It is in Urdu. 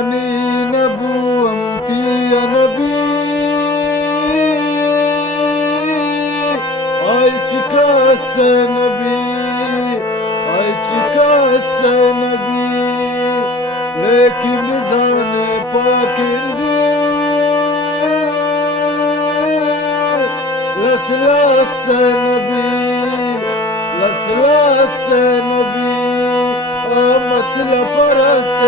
أني نبو أمتي يا نبي عايشك نبي عايشك نبي لكن ميزان باكندي لسلاس نبي لسلاس نبي أمت لپرست